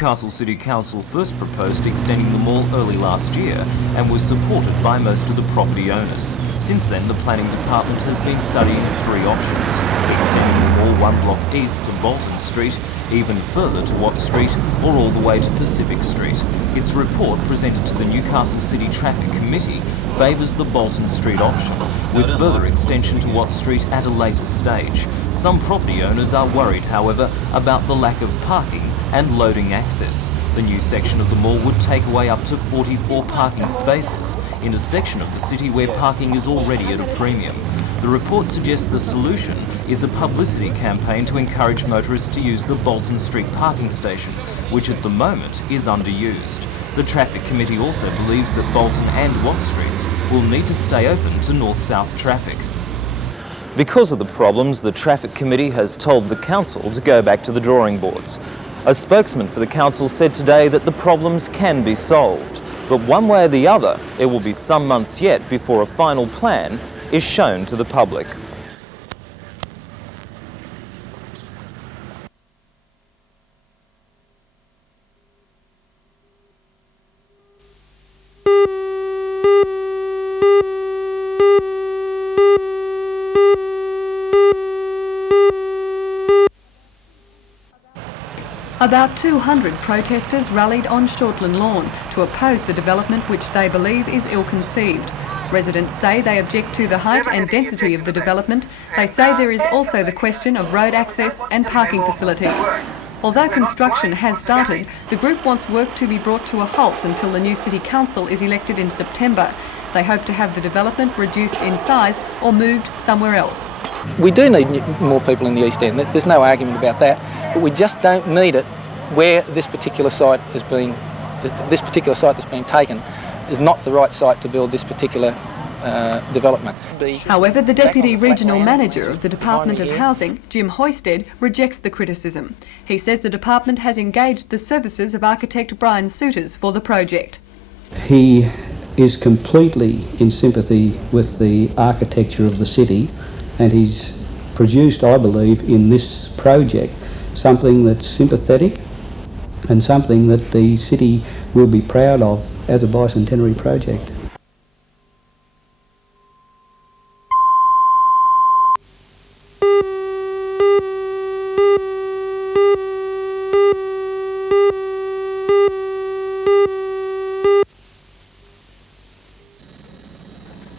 Newcastle City Council first proposed extending the mall early last year and was supported by most of the property owners. Since then, the planning department has been studying three options: extending the mall one block east to Bolton Street, even further to Watt Street, or all the way to Pacific Street. Its report presented to the Newcastle City Traffic Committee favours the Bolton Street option, with further extension to Watt Street at a later stage. Some property owners are worried, however, about the lack of parking and loading access. The new section of the mall would take away up to 44 parking spaces in a section of the city where parking is already at a premium. The report suggests the solution is a publicity campaign to encourage motorists to use the Bolton Street parking station, which at the moment is underused. The Traffic Committee also believes that Bolton and Watt Streets will need to stay open to north-south traffic. Because of the problems, the Traffic Committee has told the Council to go back to the drawing boards. A spokesman for the Council said today that the problems can be solved, but one way or the other, it will be some months yet before a final plan is shown to the public. About 200 protesters rallied on Shortland lawn to oppose the development which they believe is ill-conceived. Residents say they object to the height and density of the development. They say there is also the question of road access and parking facilities. Although construction has started, the group wants work to be brought to a halt until the new City Council is elected in September. They hope to have the development reduced in size or moved somewhere else. We do need more people in the East End, there's no argument about that, but we just don't need it where this particular site has been, this particular site that's been taken is not the right site to build this particular development. However, the Deputy Regional Manager of the Department of Housing, Jim Oyster, rejects the criticism. He says the department has engaged the services of architect Brian Souters for the project. He is completely in sympathy with the architecture of the city, and he's produced, I believe, in this project something that's sympathetic and something that the city will be proud of as a bicentenary project.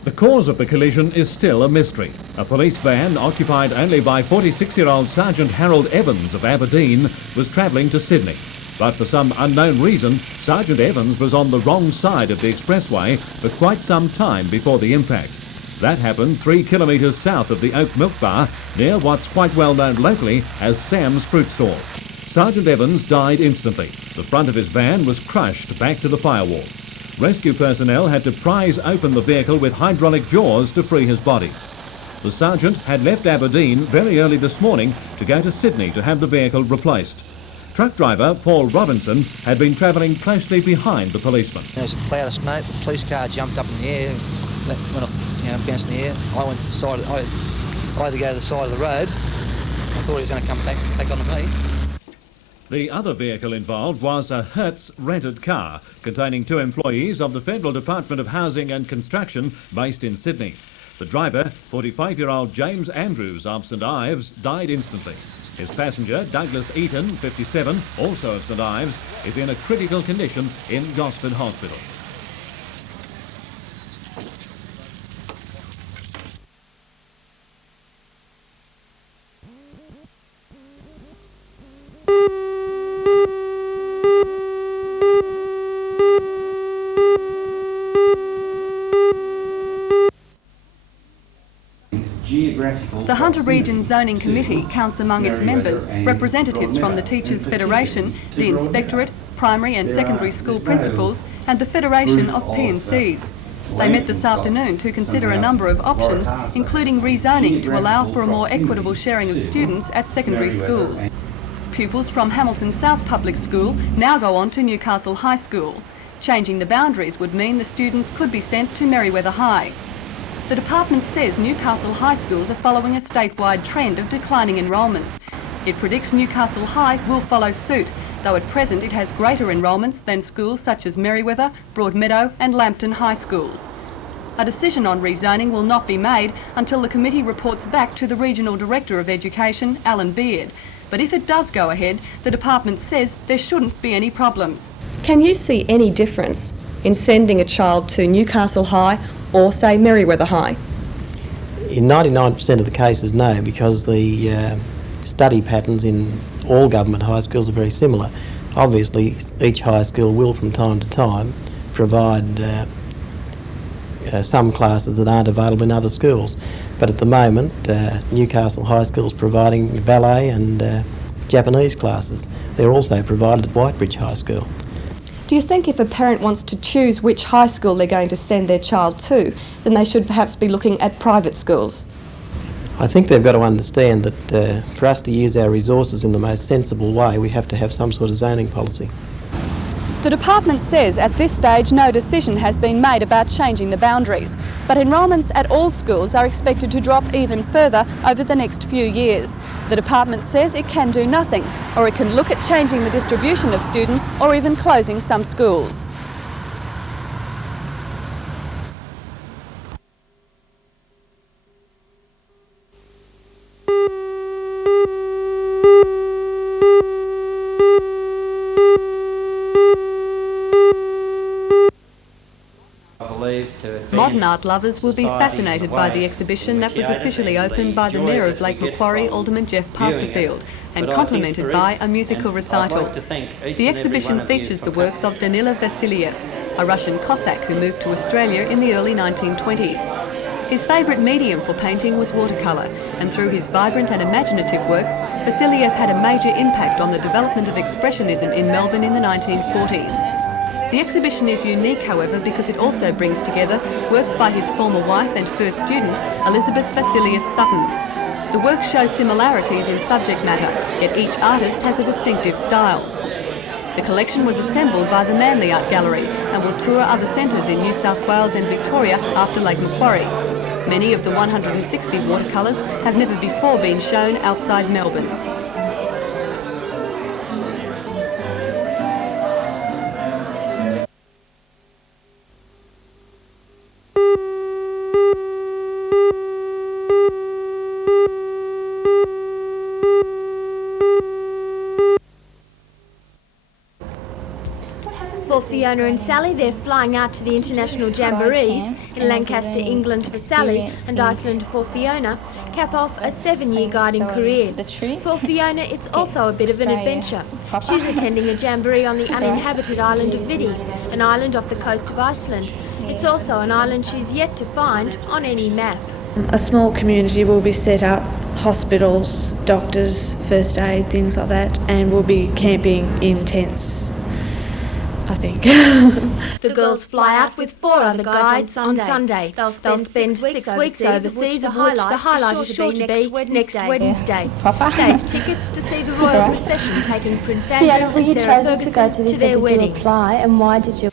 The cause of the collision is still a mystery. A police van occupied only by 46-year-old Sergeant Harold Evans of Aberdeen was travelling to Sydney. But for some unknown reason, Sergeant Evans was on the wrong side of the expressway for quite some time before the impact. That happened 3 kilometres south of the Oak Milk Bar, near what's quite well known locally as Sam's Fruit Stall. Sergeant Evans died instantly. The front of his van was crushed back to the firewall. Rescue personnel had to prise open the vehicle with hydraulic jaws to free his body. The sergeant had left Aberdeen very early this morning to go to Sydney to have the vehicle replaced. Truck driver Paul Robinson had been travelling closely behind the policeman. There was a cloud of smoke. The police car jumped up in the air, went off, bounced in the air. I went to the side. I had to go to the side of the road. I thought he was going to come back onto me. The other vehicle involved was a Hertz rented car containing 2 employees of the Federal Department of Housing and Construction based in Sydney. The driver, 45-year-old James Andrews of St Ives, died instantly. His passenger, Douglas Eaton, 57, also of St Ives, is in a critical condition in Gosford Hospital. The Hunter Region Zoning Committee counts among its members representatives from the Teachers Federation, the Inspectorate, Primary and Secondary School Principals and the Federation of P&Cs. They met this afternoon to consider a number of options, including rezoning to allow for a more equitable sharing of students at secondary schools. Pupils from Hamilton South Public School now go on to Newcastle High School. Changing the boundaries would mean the students could be sent to Merewether High. The department says Newcastle high schools are following a statewide trend of declining enrolments. It predicts Newcastle High will follow suit, though at present it has greater enrolments than schools such as Merewether, Broadmeadow and Lambton High Schools. A decision on rezoning will not be made until the committee reports back to the Regional Director of Education, Alan Beard. But if it does go ahead, the department says there shouldn't be any problems. Can you see any difference in sending a child to Newcastle High or, say, Merewether High? In 99% of the cases, no, because the study patterns in all government high schools are very similar. Obviously, each high school will from time to time provide some classes that aren't available in other schools. But at the moment, Newcastle High School is providing ballet and Japanese classes. They're also provided at Whitebridge High School. Do you think if a parent wants to choose which high school they're going to send their child to, then they should perhaps be looking at private schools? I think they've got to understand that for us to use our resources in the most sensible way, we have to have some sort of zoning policy. The department says at this stage no decision has been made about changing the boundaries, but enrolments at all schools are expected to drop even further over the next few years. The department says it can do nothing, or it can look at changing the distribution of students or even closing some schools. Modern art lovers will be fascinated by the exhibition that was officially opened by the Mayor of Lake Macquarie, Alderman Jeff Pasterfield, and complemented by a musical recital. The exhibition features the works of Danila Vasiliev, a Russian Cossack who moved to Australia in the early 1920s. His favourite medium for painting was watercolour, and through his vibrant and imaginative works, Vasiliev had a major impact on the development of Expressionism in Melbourne in the 1940s. The exhibition is unique, however, because it also brings together works by his former wife and first student, Elizabeth Vasiliev-Sutton. The works show similarities in subject matter, yet each artist has a distinctive style. The collection was assembled by the Manly Art Gallery and will tour other centres in New South Wales and Victoria after Lake Macquarie. Many of the 160 watercolours have never before been shown outside Melbourne. For Fiona and Sally, they're flying out to the international Jamborees in Lancaster, England for Sally and Iceland for Fiona, cap off a 7-year guiding career. For Fiona, it's also a bit of an adventure. She's attending a jamboree on the uninhabited island of Viti, an island off the coast of Iceland. It's also an island she's yet to find on any map. A small community will be set up, hospitals, doctors, first aid, things like that, and we'll be camping in tents, I think. The girls fly out with 4 other guides on Sunday. They'll spend 6 weeks overseas, of which the highlight is sure to be next Wednesday. They have tickets to see the royal procession taking Prince Andrew and Sarah Ferguson to their wedding. Did you apply, and why did you?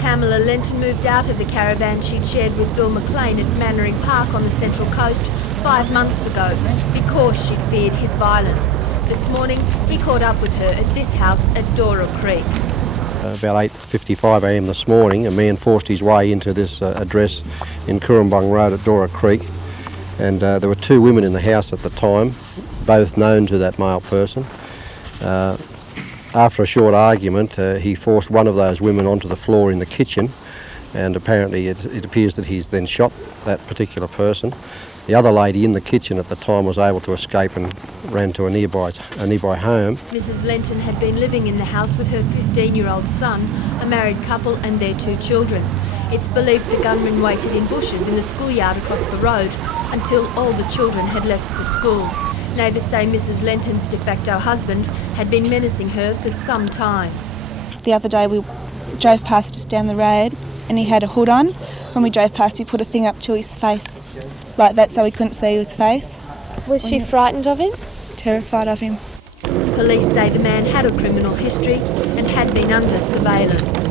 Pamela Lenton moved out of the caravan she'd shared with Bill McLean at Mannering Park on the Central Coast 5 months ago because she'd feared his violence. This morning, he caught up with her at this house at Dora Creek. About 8:55 a.m. this morning, a man forced his way into this address in Cooranbong Road at Dora Creek, and there were 2 women in the house at the time, both known to that male person. After a short argument, he forced one of those women onto the floor in the kitchen, and apparently it appears that he's then shot that particular person. The other lady in the kitchen at the time was able to escape and ran to a nearby home. Mrs. Lenton had been living in the house with her 15-year-old son, a married couple and their 2 children. It's believed the gunman waited in bushes in the schoolyard across the road until all the children had left for school. Neighbours say Mrs. Lenton's de facto husband had been menacing her for some time. The other day we drove past us down the road and he had a hood on. When we drove past, he put a thing up to his face like that so we couldn't see his face. Was she frightened of him? Terrified of him. Police say the man had a criminal history and had been under surveillance.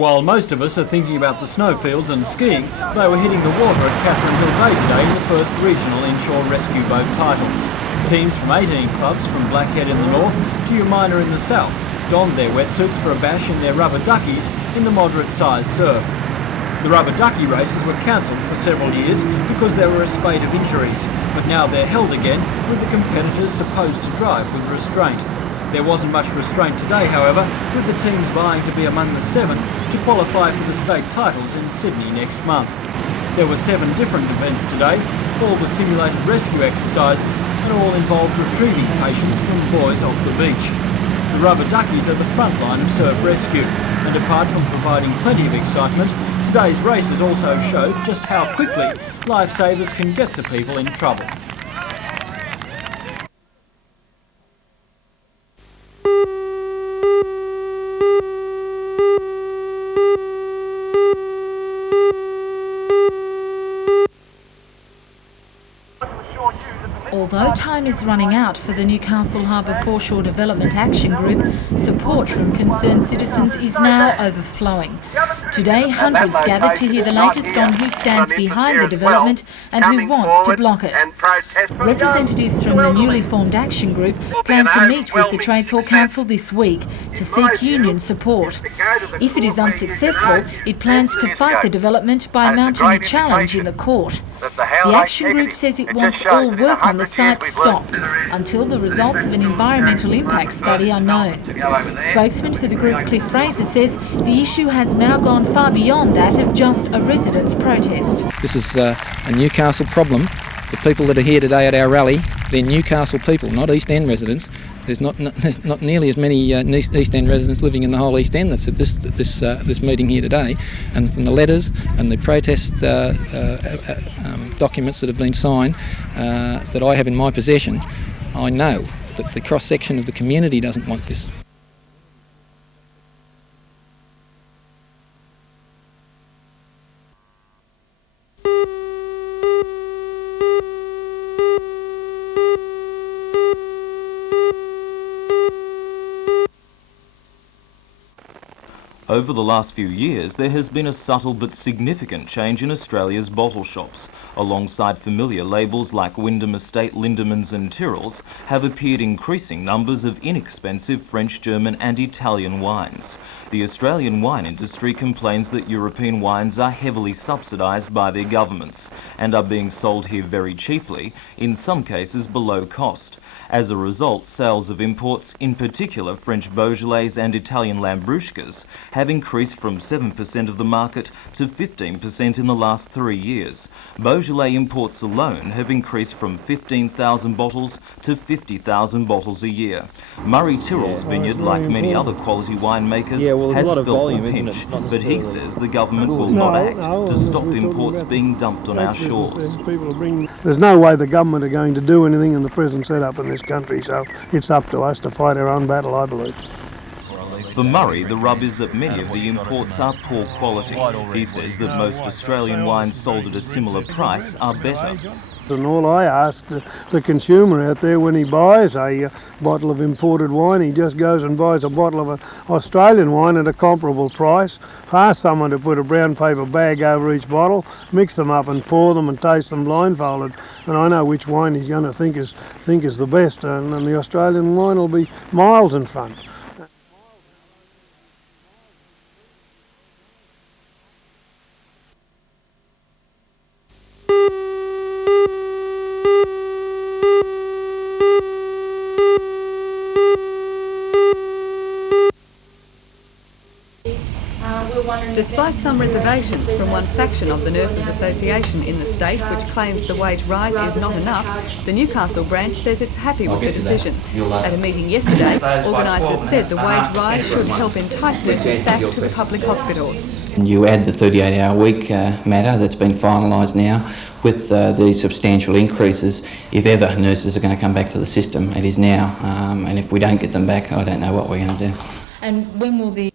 While most of us are thinking about the snowfields and skiing, they were hitting the water at Catherine Hill Bay today in the first regional inshore rescue boat titles. Teams from 18 clubs from Blackhead in the north to Umina in the south donned their wetsuits for a bash in their rubber duckies in the moderate-sized surf. The rubber ducky races were cancelled for several years because there were a spate of injuries, but now they're held again with the competitors supposed to drive with restraint. There wasn't much restraint today, however, with the teams vying to be among the 7 to qualify for the state titles in Sydney next month. There were 7 different events today. All were simulated rescue exercises and all involved retrieving patients from buoys off the beach. The rubber duckies are the front line of surf rescue, and apart from providing plenty of excitement, today's races also showed just how quickly lifesavers can get to people in trouble. Although time is running out for the Newcastle Harbour Foreshore Development Action Group, support from concerned citizens is now overflowing. Today, hundreds gathered to hear the latest on who stands behind the development and who wants to block it. Representatives from the newly formed action group plan to meet with the Trades Hall Council this week to seek union support. If it is unsuccessful, it plans to fight the development by mounting a challenge in the court. The action group says it wants all work on the site stopped until the results of an environmental impact study are known. Spokesman for the group, Cliff Fraser, says the issue has now gone far beyond that of just a residents' protest. This is a Newcastle problem. The people that are here today at our rally, they're Newcastle people, not East End residents. There's not nearly as many East End residents living in the whole East End that's at this meeting here today. And from the letters and the protest documents that have been signed that I have in my possession, I know that the cross-section of the community doesn't want this. Over the last few years, there has been a subtle but significant change in Australia's bottle shops. Alongside familiar labels like Wyndham Estate, Lindemans and Tyrrells, have appeared increasing numbers of inexpensive French, German and Italian wines. The Australian wine industry complains that European wines are heavily subsidised by their governments and are being sold here very cheaply, in some cases below cost. As a result, sales of imports, in particular French Beaujolais and Italian Lambruscas, have increased from 7% of the market to 15% in the last 3 years. Beaujolais imports alone have increased from 15,000 bottles to 50,000 bottles a year. Murray Tyrrell's vineyard, like many other quality winemakers, has felt the pinch, but he says the government will not act to stop imports being dumped on our shores. There's no way the government are going to do anything in the present setup in this country, so it's up to us to fight our own battle, I believe. For Murray, the rub is that many of the imports are poor quality. He says that most Australian wines sold at a similar price are better. And all I ask the consumer out there when he buys a bottle of imported wine, he just goes and buys a bottle of an Australian wine at a comparable price, ask someone to put a brown paper bag over each bottle, mix them up and pour them and taste them blindfolded, and I know which wine he's going to think is the best, and the Australian wine will be miles in front. Despite some reservations from one faction of the Nurses Association in the state, which claims the wage rise is not enough, the Newcastle branch says it's happy with the decision. At a meeting yesterday, organisers said the wage rise should help entice nurses back to the public hospitals. And you add the 38-hour week matter that's been finalised now with the substantial increases. If ever nurses are going to come back to the system, it is now. And if we don't get them back, I don't know what we're going to do. And when will the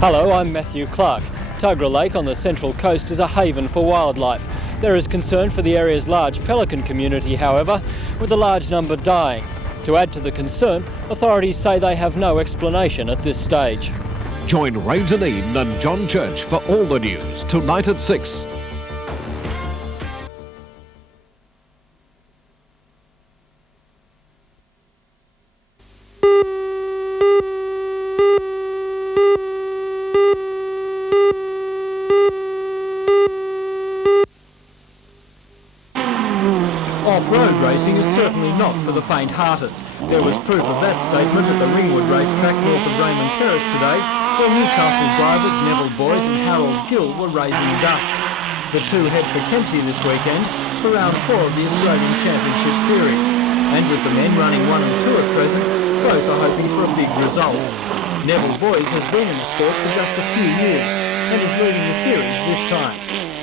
Hello, I'm Matthew Clark. Tuggerah Lake on the Central Coast is a haven for wildlife. There is concern for the area's large pelican community, however, with a large number dying. To add to the concern, authorities say they have no explanation at this stage. Join Ray Deneen and John Church for all the news tonight at 6. Off-road racing is certainly not for the faint-hearted. There was proof of that statement at the Ringwood racetrack north of Raymond Terrace today, where Newcastle drivers Neville Boys and Harold Gill were raising dust. The two head for Kempsey this weekend for round 4 of the Australian Championship Series. And with the men running 1 and 2 at present, both are hoping for a big result. Neville Boys has been in the sport for just a few years and is leading the series this time,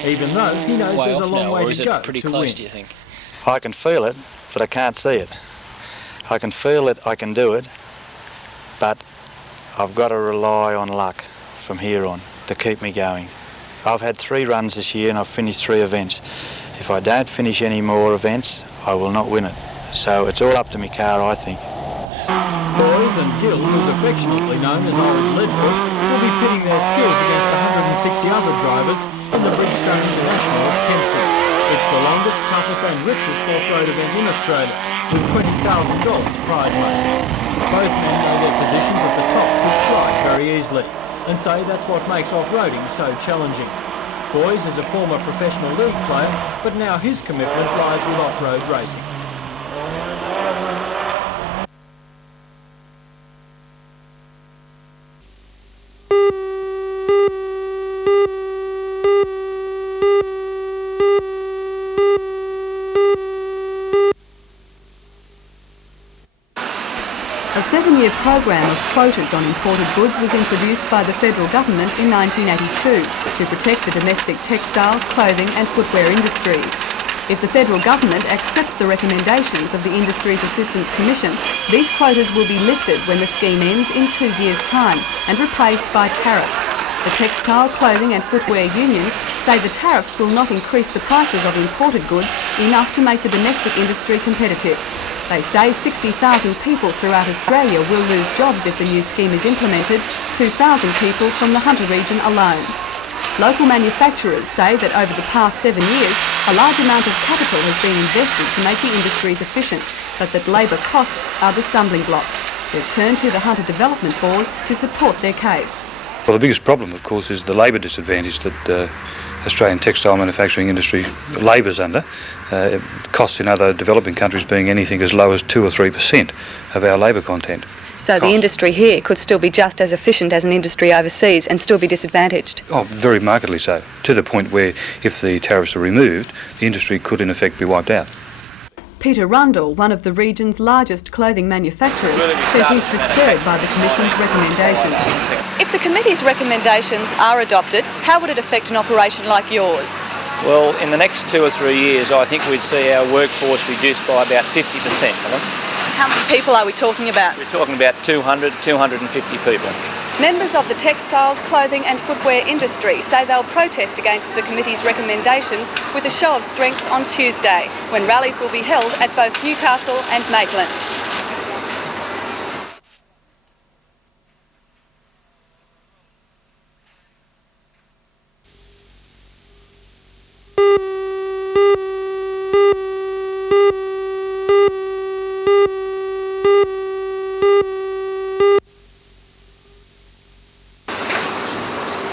even though he knows there's a long way to go to win. Do you think? I can feel it, but I can't see it. I can feel it, I can do it, but I've got to rely on luck from here on to keep me going. I've had 3 runs this year and I've finished 3 events. If I don't finish any more events, I will not win it. So it's all up to my car, I think. Boys and Gill, who's affectionately known as Old Leadfoot, will be pitting their skills against 160 other drivers in the Bridgestone International at Kempsey. It's the longest, toughest and richest off-road event in Australia, with $20,000 prize money. Both men know their positions at the top could slide very easily, and say that's what makes off-roading so challenging. Boys is a former professional league player, but now his commitment lies with off-road racing. A 7-year program of quotas on imported goods was introduced by the federal government in 1982 to protect the domestic textile, clothing and footwear industries. If the federal government accepts the recommendations of the Industries Assistance Commission, these quotas will be lifted when the scheme ends in 2 years' time and replaced by tariffs. The textile, clothing and footwear unions say the tariffs will not increase the prices of imported goods enough to make the domestic industry competitive. They say 60,000 people throughout Australia will lose jobs if the new scheme is implemented, 2,000 people from the Hunter region alone. Local manufacturers say that over the past 7 years, a large amount of capital has been invested to make the industries efficient, but that labour costs are the stumbling block. They've turned to the Hunter Development Board to support their case. Well, the biggest problem, of course, is the labour disadvantage that Australian textile manufacturing industry labours under. Costs in other developing countries being anything as low as 2 or 3% of our labour content. So the industry here could still be just as efficient as an industry overseas and still be disadvantaged? Oh, very markedly so, to the point where if the tariffs are removed, the industry could in effect be wiped out. Peter Rundle, one of the region's largest clothing manufacturers, says he's disturbed by the Commission's recommendations. If the committee's recommendations are adopted, how would it affect an operation like yours? Well, in the next 2 or 3 years, I think we'd see our workforce reduced by about 50%. How many people are we talking about? We're talking about 200, 250 people. Members of the textiles, clothing and footwear industry say they'll protest against the committee's recommendations with a show of strength on Tuesday, when rallies will be held at both Newcastle and Maitland.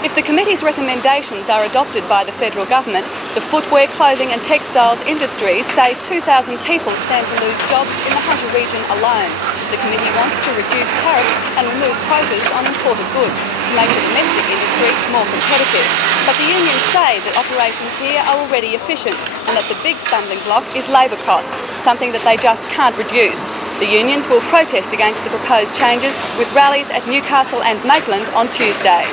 If the recommendations are adopted by the federal government, the footwear, clothing and textiles industries say 2,000 people stand to lose jobs in the Hunter region alone. The committee wants to reduce tariffs and remove quotas on imported goods to make the domestic industry more competitive. But the unions say that operations here are already efficient and that the big stumbling block is labour costs, something that they just can't reduce. The unions will protest against the proposed changes with rallies at Newcastle and Maitland on Tuesday.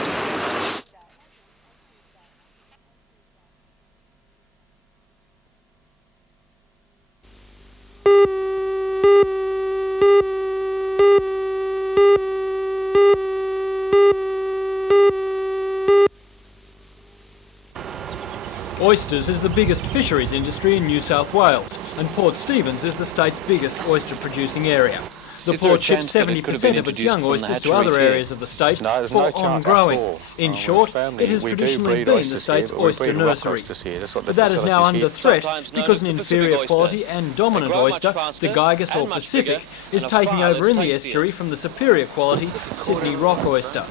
Oysters is the biggest fisheries industry in New South Wales, and Port Stephens is the state's biggest oyster producing area. The port ships 70% of its young oysters to other areas of the state for on-growing. In short, it has traditionally been the state's oyster nursery. But that is now under threat because an inferior quality and dominant oyster, the Gygus or Pacific, is taking over in the estuary from the superior quality Sydney rock oyster.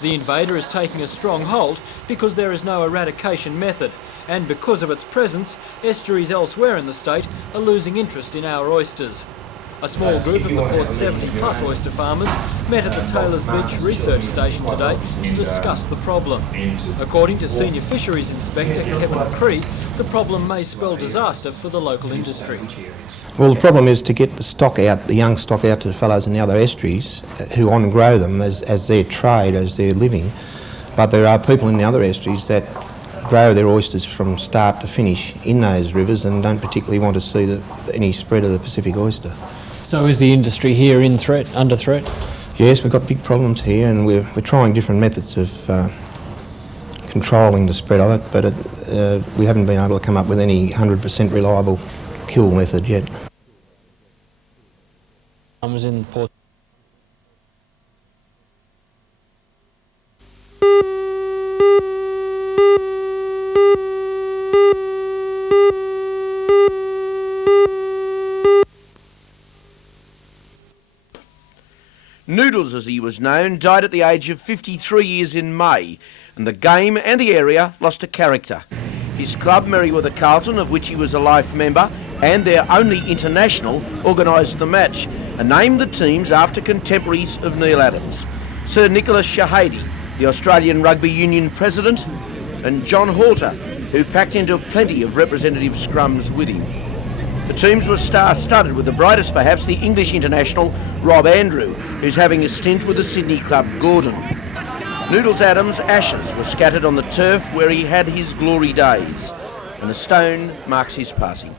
The invader is taking a strong hold because there is no eradication method, and because of its presence, estuaries elsewhere in the state are losing interest in our oysters. A small group of the port's 70-plus oyster farmers met at the Taylors Beach Research Station today to discuss the problem. According to Senior Fisheries Inspector Kevin Macquarie, the problem may spell disaster for the local industry. Well, the problem is to get the stock out, the young stock out to the fellows in the other estuaries who on-grow them as their trade, as their living. But there are people in the other estuaries that grow their oysters from start to finish in those rivers and don't particularly want to see any spread of the Pacific oyster. So is the industry here under threat? Yes, we've got big problems here, and we're trying different methods of controlling the spread of it, but we haven't been able to come up with any 100% reliable kill method yet. I was in Port. Noodles, as he was known, died at the age of 53 years in May, and the game and the area lost a character. His club, Merewether Carlton, of which he was a life member, and their only international, organised the match and named the teams after contemporaries of Neil Adams. Sir Nicholas Shahady, the Australian Rugby Union President, and John Halter, who packed into plenty of representative scrums with him. The teams were star-studded, with the brightest perhaps the English international Rob Andrew, who's having a stint with the Sydney club Gordon. Noodles Adams' ashes were scattered on the turf where he had his glory days, and a stone marks his passing.